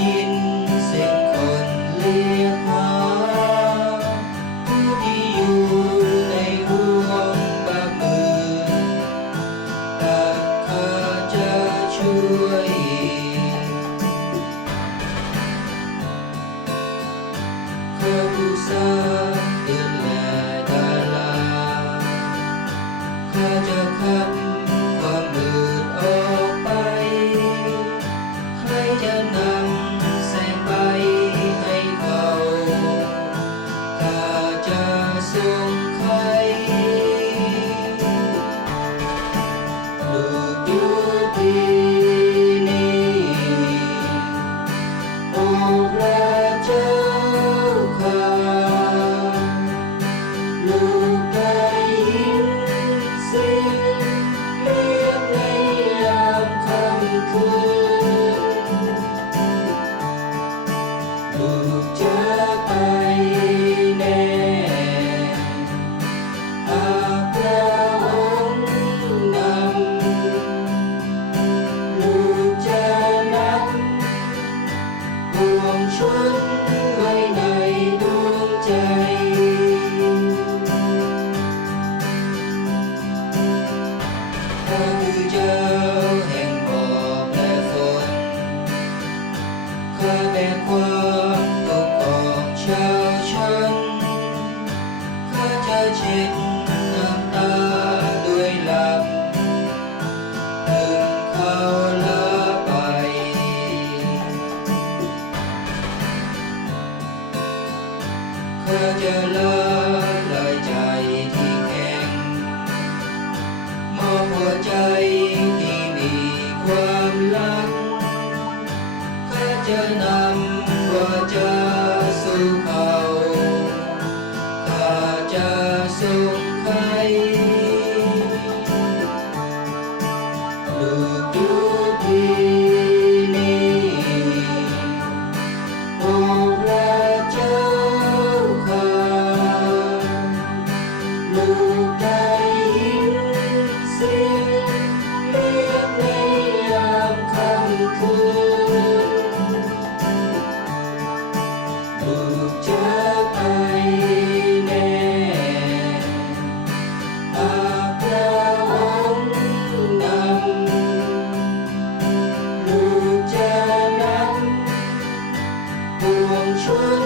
ยินเสียงคนเรียกหาผู้ที่อยู่ในห่วงบางมือแต่ข้าจะช่วยข้าอุตส่าห์ดูแลดาราข้าจะขับความมืดออกไปใครจะนำแสงไปให้เขาข้าจะส่งใครลูกอยู่ที่นี่โอ้พระเจ้าข้าลูกได้ยินเสียงเรียกในยามค่ำคืนลูกจะไปแน่หากพระองค์นำลูกจะนับปวงชนไว้ในดวงใจข้าคือเจ้าแห่งหมอกและฝนข้าแบกความทุกข์ของชาวฉันข้าจะเช็ดน้ำตาด้วยหลับถึงเขาลาไปข้าจะละลายใจที่แข็งมอบหัวใจที่มีความรักข้าจะนำว่าจะสู่เขาข้าจะส่งใครลูกอยู่ที่นี่โอ้พระเจ้าข้าลูกได้ยินเสียงเรียกในยามค่ำคืนลูกจะไปแน่หากพระองค์นำลูกจะนำปวงชน